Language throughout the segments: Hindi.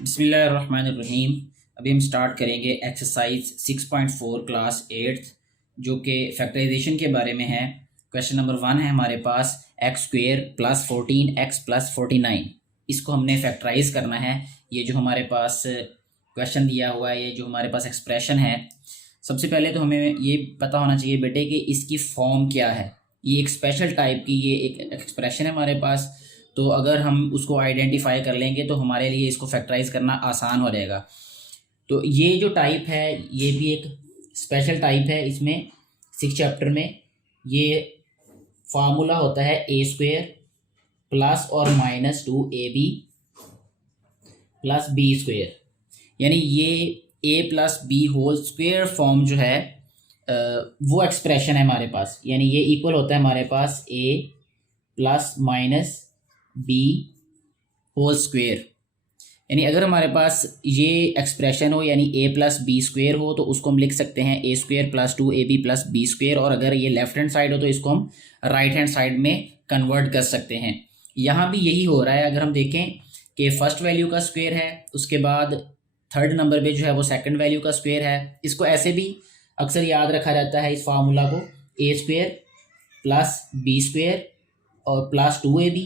बिस्मिल्लाहिर्रहमानिर्रहीम। अभी हम स्टार्ट करेंगे एक्सरसाइज 6.4 क्लास 8th जो कि फैक्टराइजेशन के बारे में है। क्वेश्चन नंबर 1 है हमारे पास x square plus 14 x plus 49। इसको हमने फैक्टराइज करना है। ये जो हमारे पास क्वेश्चन दिया हुआ है, ये जो हमारे पास एक्सप्रेशन है, सबसे पहले तो हमें ये पता होना चाहिए बेटे कि इसकी फॉर्म क्या है। ये एक स्पेशल टाइप की ये एक एक्सप्रेशन है हमारे पास, तो अगर हम उसको आइडेंटिफाई कर लेंगे तो हमारे लिए इसको फैक्टराइज करना आसान हो जाएगा। तो ये जो टाइप है ये भी एक स्पेशल टाइप है। इसमें 6 चैप्टर में ये फार्मूला होता है ए स्क्वेयर प्लस और minus 2ab plus b square, यानी ये a plus b whole square form जो है वो एक्सप्रेशन है हमारे पास। यानी ये इक्वल होता है हमारे पास a plus minus b whole square. यानी अगर हमारे पास ये एक्सप्रेशन हो यानी ए प्लस बी स्क्वेयर हो तो उसको हम लिख सकते हैं a square plus 2ab plus b square, और अगर ये लेफ्ट हैंड साइड हो तो इसको हम राइट हैंड साइड में कन्वर्ट कर सकते हैं। यहाँ भी यही हो रहा है। अगर हम देखें कि फर्स्ट वैल्यू का स्क्वेयर है, उसके बाद थर्ड नंबर पे जो है वो सेकंड वैल्यू का स्क्वेयर है। इसको ऐसे भी अक्सर याद रखा जाता है इस फार्मूला को, a square plus b square और प्लस 2ab,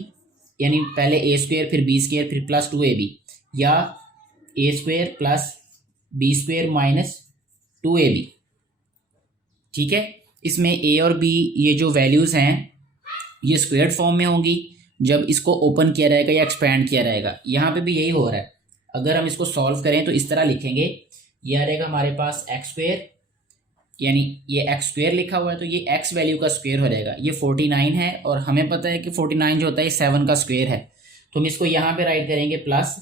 यानी पहले ए स्क्वेयर फिर बी स्क्वेयर फिर प्लस 2ab, या a square plus b square minus 2ab। ठीक है, इसमें ए और बी ये जो वैल्यूज़ हैं ये स्क्वेयर्ड फॉर्म में होंगी जब इसको ओपन किया जाएगा या एक्सपैंड किया जाएगा। यहाँ पे भी यही हो रहा है। अगर हम इसको सॉल्व करें तो इस तरह लिखेंगे, ये आ रहेगा हमारे पास एक्स स्क्वेयर, यानी ये एक्स स्क्वेयर लिखा हुआ है तो ये एक्स वैल्यू का स्क्वेयर हो जाएगा। ये 49 है और हमें पता है कि 49 जो होता है ये 7 का स्क्वेयर है, तो हम इसको यहाँ पे राइट करेंगे प्लस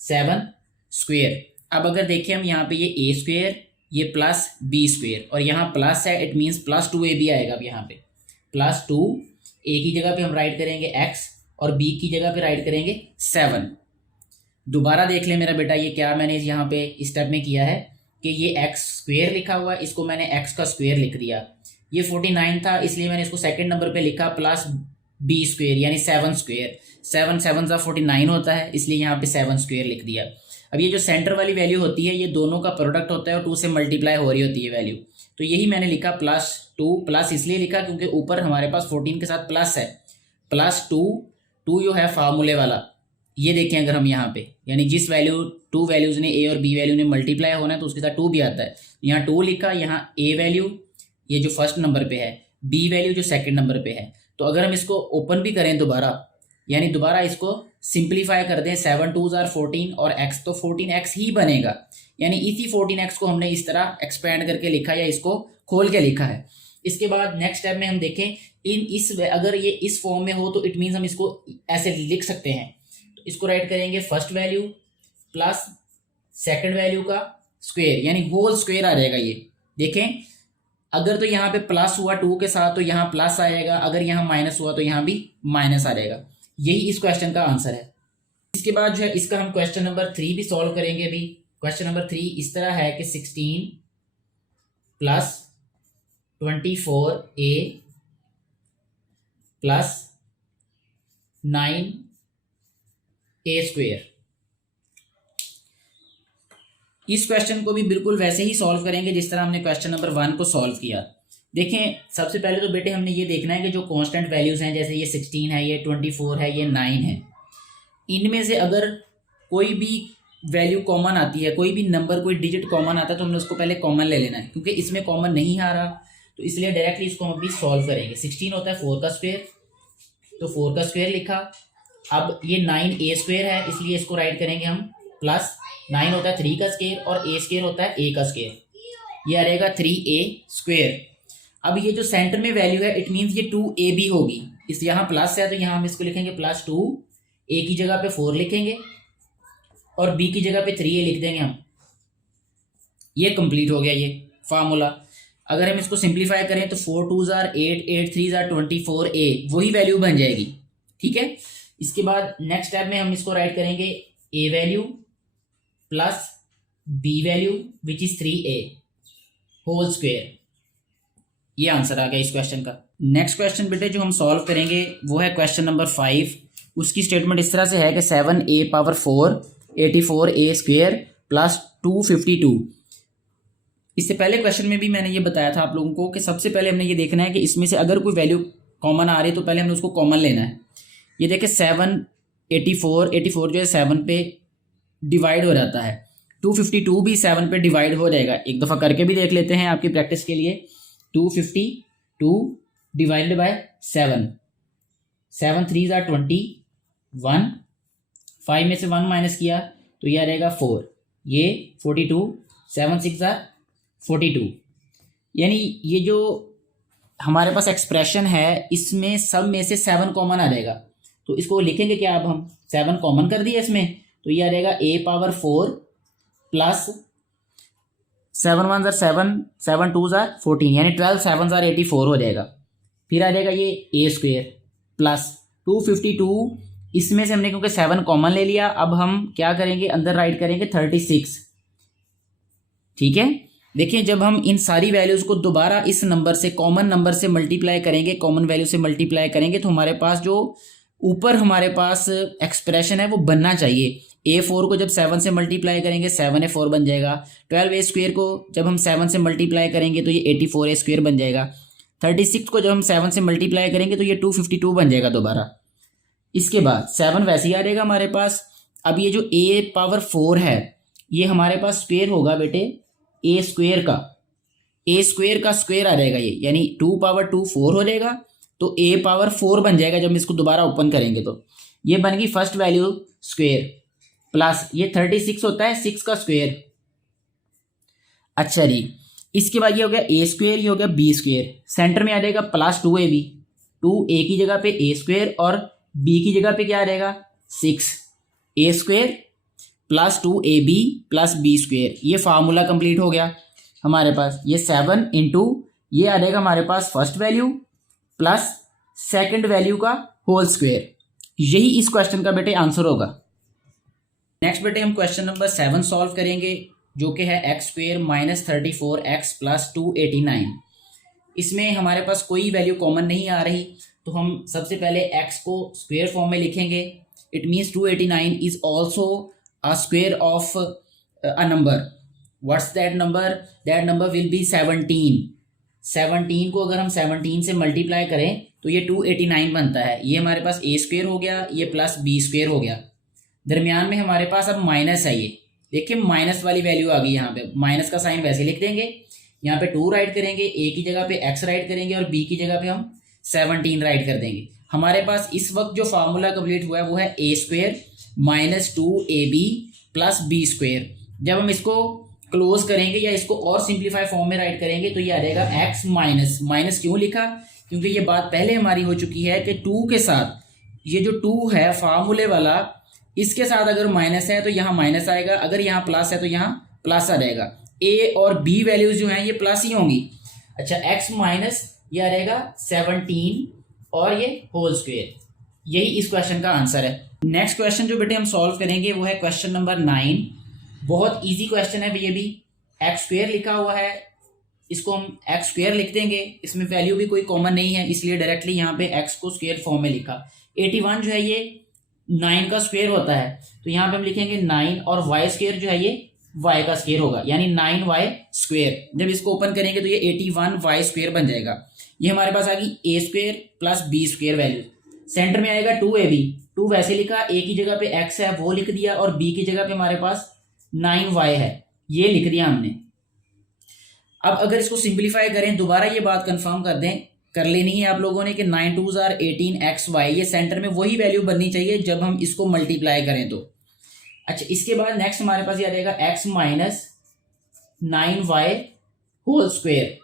7 स्क्वेयर। अब अगर देखिए हम यहाँ पे ये ए स्क्वेयर ये प्लस बी स्क्वेयर और यहाँ प्लस है, इट मीन्स प्लस 2ab आएगा। अब यहाँ पे प्लस 2, ए की जगह पे हम राइट करेंगे एक्स और बी की जगह पे राइट करेंगे 7। दोबारा देख ले मेरा बेटा, ये क्या मैंने यहाँ पे स्टेप में किया है कि ये एक्स स्क्वेयर लिखा हुआ है, इसको मैंने एक्स का स्क्वेयर लिख दिया। ये 49 था इसलिए मैंने इसको सेकंड नंबर पे लिखा प्लस बी स्क्वेयर यानी 7 स्क्वेयर। 7 7 49 होता है, इसलिए यहाँ पे 7 स्क्वेयर लिख दिया। अब ये जो सेंटर वाली वैल्यू होती है ये दोनों का प्रोडक्ट होता है और 2 से मल्टीप्लाई हो रही होती है वैल्यू, तो यही मैंने लिखा प्लस 2। प्लस इसलिए लिखा क्योंकि ऊपर हमारे पास 14 के साथ प्लस है, प्लस 2 जो है फार्मूले वाला। ये देखें अगर हम यहाँ पे, यानी जिस वैल्यू 2 वैल्यूज़ ने ए और बी वैल्यू ने मल्टीप्लाई होना है तो उसके साथ 2 भी आता है। यहाँ 2 लिखा, यहाँ ए वैल्यू ये जो फर्स्ट नंबर पे है, बी वैल्यू जो सेकंड नंबर पे है। तो अगर हम इसको ओपन भी करें दोबारा, यानी दोबारा इसको सिंप्लीफाई कर दें, 7 2s are 14 और x तो 14x ही बनेगा। यानी इसी 14x को हमने इस तरह एक्सपेंड करके लिखा या इसको खोल के लिखा है। इसके बाद नेक्स्ट स्टेप में हम देखें अगर ये इस फॉर्म में हो तो इट मीन्स हम इसको ऐसे लिख सकते हैं। तो इसको राइट करेंगे first value plus second value का स्क्वेयर यानी होल स्क्वेयर आ जाएगा। ये देखें, अगर तो यहाँ पे प्लस हुआ 2 के साथ तो यहाँ प्लस आएगा, अगर यहाँ माइनस हुआ तो यहाँ भी माइनस आ जाएगा। यही इस क्वेश्चन का आंसर है। इसके बाद जो है इसका हम क्वेश्चन नंबर 3 भी सॉल्व करेंगे। अभी क्वेश्चन नंबर 3 इस तरह है कि 16 plus 24a plus 9a square. इस क्वेश्चन को भी बिल्कुल वैसे ही सॉल्व करेंगे जिस तरह हमने क्वेश्चन नंबर 1 को सॉल्व किया। देखें, सबसे पहले तो बेटे हमने ये देखना है कि जो कांस्टेंट वैल्यूज हैं, जैसे ये 16 है, ये 24 है, ये 9 है, इनमें से अगर कोई भी वैल्यू कॉमन आती है, कोई भी नंबर कोई डिजिट कॉमन आता है तो हमने उसको पहले कॉमन ले लेना है। क्योंकि इसमें कॉमन नहीं आ रहा तो इसलिए डायरेक्टली इसको हम अभी सॉल्व करेंगे। 16 होता है 4 का स्क्वेयर, तो 4 का स्क्वेयर लिखा। अब ये 9a स्क्वेयर है इसलिए इसको राइट करेंगे हम प्लस 9 होता है 3 का स्क्वेयर और a स्क्वेयर होता है a का स्क्वेयर, ये आ रहेगा 3a स्क्वेयर। अब ये जो सेंटर में वैल्यू है इट मीन्स ये 2ab होगी। इस यहाँ प्लस है तो यहाँ हम इसको लिखेंगे प्लस 2, a की जगह पे 4 लिखेंगे और b की जगह पे 3a लिख देंगे हम। ये कंप्लीट हो गया ये फार्मूला। अगर हम इसको सिंप्लीफाई करें तो 4 2s are 8, 8 3s are 24a, वही वैल्यू बन जाएगी। ठीक है, इसके बाद नेक्स्ट स्टेप में हम इसको राइट करेंगे a value plus b value which is 3a whole square. ये आंसर आ गया इस क्वेश्चन का। नेक्स्ट क्वेश्चन बेटे जो हम सॉल्व करेंगे वो है क्वेश्चन नंबर 5। उसकी स्टेटमेंट इस तरह से है कि 7a पावर 4 84a² प्लस 252। इससे पहले क्वेश्चन में भी मैंने ये बताया था आप लोगों को कि सबसे पहले हमने ये देखना है कि इसमें से अगर कोई वैल्यू कॉमन आ रही है तो पहले हमने उसको कॉमन लेना है। ये देखिए 84 जो है 7 पे डिवाइड हो जाता है, 252 भी 7 पे डिवाइड हो जाएगा। एक दफ़ा करके भी देख लेते हैं आपकी प्रैक्टिस के लिए। 252 डिवाइडेड बाय 7, 7 3 ज़ा 21, 5 में से 1 माइनस किया तो यह रहेगा 4, ये 42, 7 6 ज़ा 42। यानी ये जो हमारे पास एक्सप्रेशन है इसमें सब में से 7 कॉमन आ जाएगा, तो इसको लिखेंगे क्या अब हम, 7 कॉमन कर दिया इसमें, तो ये आ जाएगा a⁴ प्लस 7 1 ज़ा 7, 7 2 ज़ा 14, यानी 12 7 ज़ा 84 हो जाएगा। फिर आ जाएगा ये a² प्लस 252, इसमें से हमने क्योंकि 7 कॉमन ले लिया, अब हम क्या करेंगे, अंदर राइट करेंगे 36। ठीक है, देखिए जब हम इन सारी वैल्यूज़ को दोबारा इस नंबर से, कॉमन नंबर से मल्टीप्लाई करेंगे, कॉमन वैल्यू से मल्टीप्लाई करेंगे, तो हमारे पास जो ऊपर हमारे पास एक्सप्रेशन है वो बनना चाहिए। a4 को जब 7 से मल्टीप्लाई करेंगे 7a4 बन जाएगा। 12a² को जब हम 7 से मल्टीप्लाई करेंगे तो ये 84a² बन जाएगा। 36 को जब हम 7 से मल्टीप्लाई करेंगे तो ये 252 बन जाएगा दोबारा। इसके बाद 7 वैसे ही आ जाएगा हमारे पास। अब ये जो a⁴ है ये हमारे पास स्क्वेयर होगा बेटे a² का, a² का स्क्वेयर आ जाएगा ये, यानी 2⁴ 4 हो जाएगा, तो a⁴ बन जाएगा जब हम इसको दोबारा ओपन करेंगे। तो ये बन गई फर्स्ट वैल्यू स्क्वेयर, प्लस ये 36 होता है 6 का स्क्वेयर। अच्छा जी, इसके बाद ये हो गया a², ये हो गया b², सेंटर में आ जाएगा प्लस 2ab, 2a की जगह पे a² और b की जगह पे क्या आ जाएगा 6a² plus 2ab plus b²। ये फार्मूला कंप्लीट हो गया हमारे पास। ये 7 इंटू ये आ जाएगा हमारे पास first value plus second value का होल स्क्वेयर। यही इस क्वेश्चन का बेटे आंसर होगा। नेक्स्ट बेटे हम क्वेश्चन नंबर 7 सॉल्व करेंगे, जो कि है x² - 34x प्लस 289। इसमें हमारे पास कोई वैल्यू कॉमन नहीं आ रही, तो हम सबसे पहले x को स्क्वेयर फॉर्म में लिखेंगे। It means 289 is also a square of a number. What's that number? That number will be 17। 17 को अगर हम 17 से मल्टीप्लाई करें तो ये 289 बनता है। ये हमारे पास a² हो गया, ये प्लस b² हो गया। दरमियान में हमारे पास अब माइनस है, ये देखिए माइनस वाली वैल्यू आ गई। यहाँ पे माइनस का साइन वैसे लिख देंगे, यहाँ पे 2 राइट करेंगे, a की जगह पे x राइट करेंगे और b की जगह पे हम 17 राइट कर देंगे। हमारे पास इस वक्त जो फार्मूला कंप्लीट हुआ है वो है a² - 2ab प्लस b²। जब हम इसको क्लोज करेंगे या इसको और सिंप्लीफाई फॉर्म में राइट करेंगे तो ये आ जाएगा x माइनस, माइनस क्यों लिखा, क्योंकि ये बात पहले हमारी हो चुकी है कि 2 के साथ, ये जो 2 है फार्मूले वाला, इसके साथ अगर माइनस है तो यहाँ माइनस आएगा, अगर यहाँ प्लस है तो यहाँ प्लस आ जाएगा। a और b वैल्यूज जो हैं ये प्लस ही होंगी। अच्छा, x माइनस ये आ जाएगा 17 और ये होल स्क्वेयर। यही इस क्वेश्चन का आंसर है। नेक्स्ट क्वेश्चन जो बेटे हम सॉल्व करेंगे वो है क्वेश्चन नंबर 9। बहुत इजी क्वेश्चन है, ये भी x² लिखा हुआ है, इसको हम x² लिख देंगे। इसमें वैल्यू भी कोई कॉमन नहीं है, इसलिए डायरेक्टली यहाँ पे x को स्क्वेयर फॉर्म में लिखा। 81 जो है ये 9 का स्क्वेयर होता है, तो यहाँ पे हम लिखेंगे 9 और y² जो है ये y का स्क्वेयर होगा, यानी 9y²। जब इसको ओपन करेंगे तो ये 81y² बन जाएगा। ये हमारे पास आ गई a² plus b² value. Centre में आएगा 2ab, 2 वैसे लिखा, a की जगह पे x है वो लिख दिया और b की जगह पे हमारे पास 9y है, ये लिख दिया हमने। अब अगर इसको सिंप्लीफाई करें, दोबारा ये बात कंफर्म कर लेनी है आप लोगों ने कि 9 2 ज़ार 18xy, ये सेंटर में वही वैल्यू बननी चाहिए जब हम इसको मल्टीप्लाई करें तो। अच्छा, इसके बाद नेक्स्ट हमारे पास ये आ जाएगा x minus 9y whole square.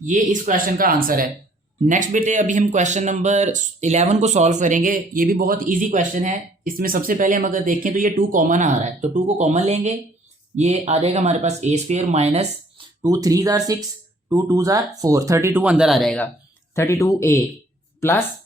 ये इस क्वेश्चन का आंसर है। नेक्स्ट बेटे अभी हम क्वेश्चन नंबर 11 को सॉल्व करेंगे। ये भी बहुत इजी क्वेश्चन है। इसमें सबसे पहले हम अगर देखें तो ये 2 कॉमन आ रहा है, तो 2 को कॉमन लेंगे, ये आ जाएगा हमारे पास a² माइनस 2 3 ज़ार 6, 2 2 ज़ार 4, 32 अंदर आ जाएगा, 32a प्लस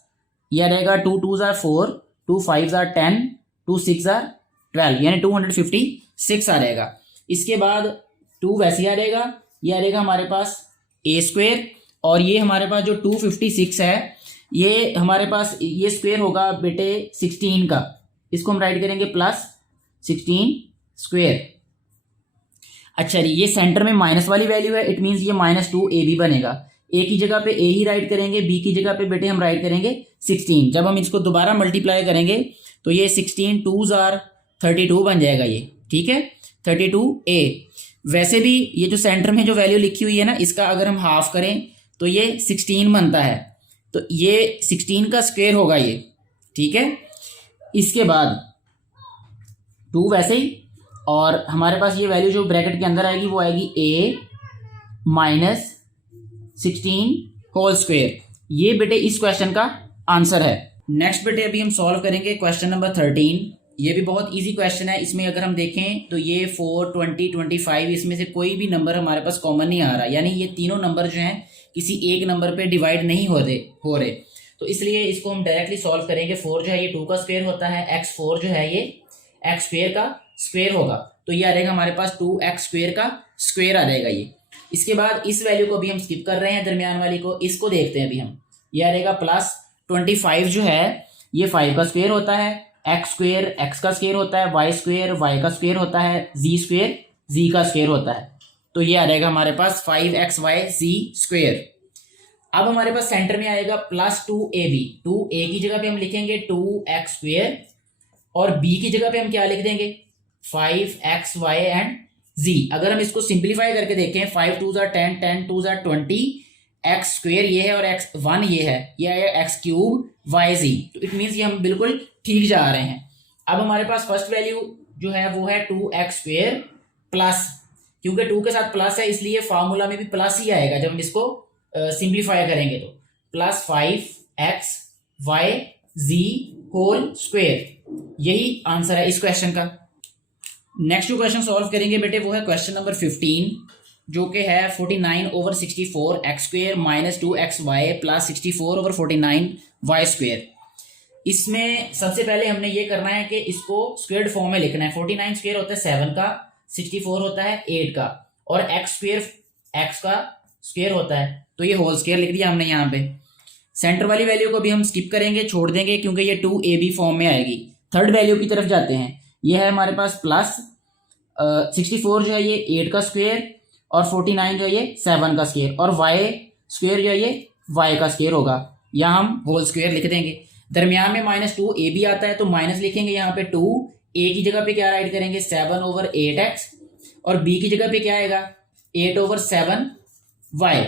ये आ जाएगा 2 2 ज़ार 4, 2 5 ज़ार 10, 2 6 ज़ार 12, यानी 256 आ जाएगा। इसके बाद 2 वैसे आ जाएगा, ये आ जाएगा हमारे पास a² और ये हमारे पास जो 256 है ये हमारे पास ये स्क्वेयर होगा बेटे 16 का, इसको हम राइट करेंगे प्लस 16 स्क्वेयर। अच्छा जी, ये सेंटर में माइनस वाली वैल्यू है, इट मीन्स ये -2ab बनेगा। ए की जगह पे ए ही राइट करेंगे, बी की जगह पे बेटे हम राइट करेंगे 16। जब हम इसको दोबारा मल्टीप्लाई करेंगे तो ये 16 2s are 32 बन जाएगा ये, ठीक है, 32a। वैसे भी ये जो सेंटर में जो वैल्यू लिखी हुई है ना, इसका अगर हम हाफ करें तो ये 16 बनता है, तो ये 16 का स्क्वायर होगा ये, ठीक है। इसके बाद 2 वैसे ही, और हमारे पास ये वैल्यू जो ब्रैकेट के अंदर आएगी वो आएगी a माइनस 16 होल स्क्वायर। ये बेटे इस क्वेश्चन का आंसर है। नेक्स्ट बेटे अभी हम सॉल्व करेंगे क्वेश्चन नंबर 13। ये भी बहुत इजी क्वेश्चन है। इसमें अगर हम देखें तो ये 4 20 25 इसमें से कोई भी नंबर हमारे पास कॉमन नहीं आ रहा, यानी ये तीनों नंबर जो हैं किसी एक नंबर पे डिवाइड नहीं हो रहे। तो इसलिए इसको हम डायरेक्टली सॉल्व करेंगे। 4 जो है ये 2 का स्क्वायर होता है, x4 जो है ये एक्स स्क्वायर का स्क्वायर होगा, तो ये आ जाएगा हमारे पास 2x स्क्वायर का स्क्वायर आ जाएगा ये। इसके बाद इस वैल्यू को भी हम स्किप कर रहे हैं, दरमियान वाली को, इसको देखते हैं अभी हम। ये आ जाएगा +25 जो है ये 5 का स्क्वायर होता है, एक्स स्क्वायर एक्स का स्क्वायर होता है, वाई स्क्वायर वाई का स्क्वायर होता है, जी स्क्वायर जी का स्क्वायर होता है। तो ये आ जाएगा हमारे पास 5xy जी स्क्वायर। अब हमारे पास सेंटर में आएगा +2ab। 2a की जगह पे हम लिखेंगे 2x स्क्वायर और b की जगह पे हम क्या लिख देंगे 5xy एंड z। अगर हम इसको सिंप्लीफाई करके देखें 5 2s are 10 10 2s are 20, x square ये है और x1 ये है, ये आएगा एक्स क्यूब वाई जी। तो इट मीन्स ये हम बिल्कुल ठीक जा रहे हैं। अब हमारे पास फर्स्ट वैल्यू जो है वो है 2x स्क्वायर प्लस, क्योंकि 2 के साथ प्लस है इसलिए फार्मूला में भी प्लस ही आएगा जब हम इसको सिंप्लीफाई करेंगे, तो +5xy जी होल स्क्वायर। यही आंसर है इस क्वेश्चन का। नेक्स्ट जो क्वेश्चन सॉल्व करेंगे बेटे वो है क्वेश्चन नंबर 15, जो कि है 49/64 x square minus 2xy plus 64/49 y square. इसमें सबसे पहले हमने ये करना है कि इसको स्क्वायर्ड फॉर्म में लिखना है। 49 स्क्वायर होता है 7 का, 64 होता है 8 का, और एक्स स्क्वायर एक्स का स्क्वायर होता है, तो ये होल स्क्वायर लिख दिया हमने यहाँ पे। सेंटर वाली वैल्यू को भी हम स्किप करेंगे, छोड़ देंगे, क्योंकि ये 2ab फॉर्म में आएगी। थर्ड वैल्यू की तरफ जाते हैं। ये है हमारे पास प्लस 64 जो है ये 8 का स्क्वायर और 49 जो है ये 7 का स्क्वायर, और वाई स्क्वायर जो है ये वाई का स्क्वायर होगा। यहाँ हम होल स्क्वायर लिख देंगे। दरमियान में -2ab आता है तो माइनस लिखेंगे यहाँ पे 2, a की जगह पे क्या राइट करेंगे 7/8x, और b की जगह पे क्या आएगा 8/7y।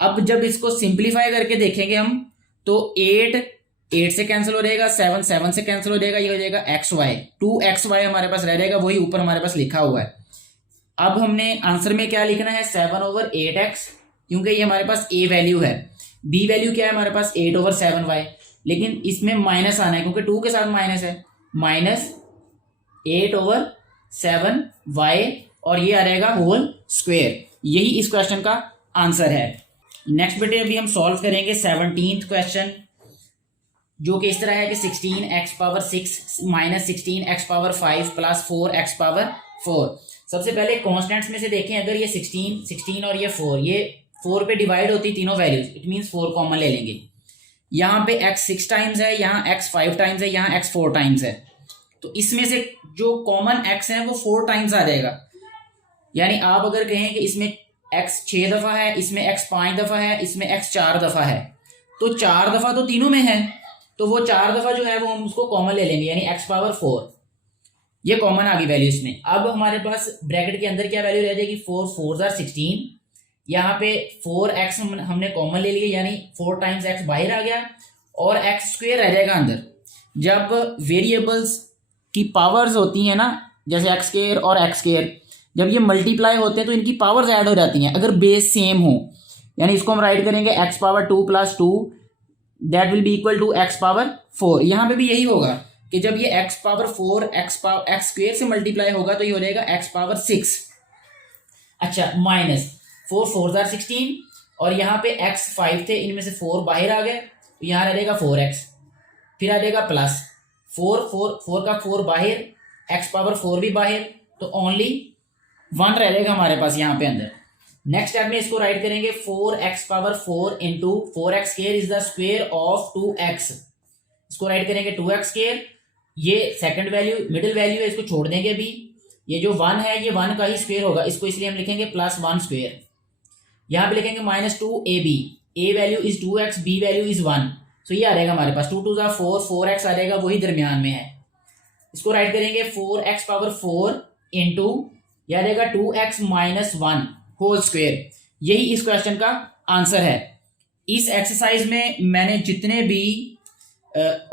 अब जब इसको सिंप्लीफाई करके देखेंगे हम तो 8 से कैंसिल हो जाएगा, 7 से कैंसिल हो जाएगा, ये हो जाएगा xy, 2xy हमारे पास रह जाएगा, वही ऊपर हमारे पास लिखा हुआ है। अब हमने आंसर में क्या लिखना है 7/8x, क्योंकि ये हमारे पास a वैल्यू है। b वैल्यू क्या है हमारे पास 8/7y, लेकिन इसमें माइनस आना है क्योंकि 2 के साथ माइनस है, -8/7y, और ये आ जाएगा होल स्क्वायर। यही इस क्वेश्चन का आंसर है। नेक्स्ट बेटे अभी हम सॉल्व करेंगे 17th क्वेश्चन, जो कि इस तरह है कि 16x⁻6 minus 16x�5 plus 4x⁴। सबसे पहले कॉन्स्टेंट्स में से देखें, अगर ये 16 और ये 4, ये 4 पे डिवाइड होती तीनों वैल्यूज, इट मीन्स 4 कॉमन ले लेंगे। यहाँ पे x 6 टाइम्स है, यहाँ x 5 टाइम्स है, यहाँ x 4 टाइम्स है, तो इसमें से जो कॉमन x है वो 4 टाइम्स आ जाएगा। यानी आप अगर कहें कि इसमें x 6 दफ़ा है, इसमें x 5 दफ़ा है, इसमें x 4 दफ़ा है, तो 4 दफ़ा तो तीनों में है, तो वो 4 दफ़ा जो है वो हम उसको कॉमन ले लेंगे, यानी x⁴ ये कॉमन आ गई वैल्यू इसमें। अब हमारे पास ब्रैकेट के अंदर क्या वैल्यू रह जाएगी 4 4s are 16, यहाँ पे 4x हमने कॉमन ले लिया, यानी 4 टाइम्स x बाहर आ गया और x स्क्वायर रह जाएगा अंदर। जब वेरिएबल्स की पावर्स होती हैं ना, जैसे x स्क्वायर और x स्क्वायर, जब ये मल्टीप्लाई होते हैं तो इनकी पावर्स ऐड हो जाती हैं अगर बेस सेम हो। यानी इसको हम राइट करेंगे x⁻2 + 2 that will be equal to x⁴। यहाँ पे भी यही होगा कि जब ये x⁴ x स्क्वायर से मल्टीप्लाई होगा तो ये हो जाएगा x⁻6। अच्छा, माइनस 4 4s are 16, और यहाँ पे x 5 थे, इनमें से 4 बाहर आ गए, तो यहाँ रह जाएगा 4x, फिर आ जाएगा प्लस 4 का 4 बाहर, x⁴ भी बाहर, तो ओनली 1 रह जाएगा हमारे पास यहाँ पे अंदर। नेक्स्ट स्टेप में इसको राइट करेंगे 4x⁴ into 4x² is the square of 2x। इसको राइट करेंगे 2x², ये सेकंड वैल्यू मिडिल वैल्यू है, इसको छोड़ देंगे अभी, ये जो 1 है ये 1 का ही स्क्वायर होगा, इसको इसलिए हम लिखेंगे +1 स्क्वायर। यहाँ पे लिखेंगे -2ab, a value is 2x, b value is 1। सो ये आ जाएगा हमारे पास 2 2 4, 4x आ जाएगा, वही दरमियान में है। इसको राइट करेंगे 4x पावर 4 इंटू यह आ जाएगा 2x - 1 होल स्क्वायर। यही इस क्वेश्चन का आंसर है। इस एक्सरसाइज में मैंने जितने भी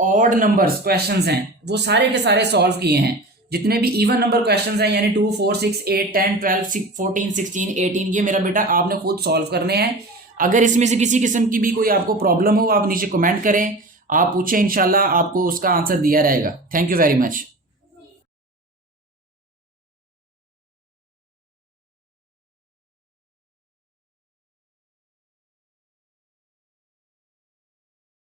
ऑड नंबर्स क्वेश्चंस हैं वो सारे के सारे सॉल्व किए हैं। जितने भी इवन नंबर क्वेश्चंस हैं यानी 2 4 6 8 10 12 14 16 18 ये मेरा बेटा आपने खुद सॉल्व करने हैं। अगर इसमें से किसी किस्म की भी कोई आपको प्रॉब्लम हो आप नीचे कमेंट करें, आप पूछें, इंशाल्लाह आपको उसका आंसर दिया रहेगा। Thank you very much.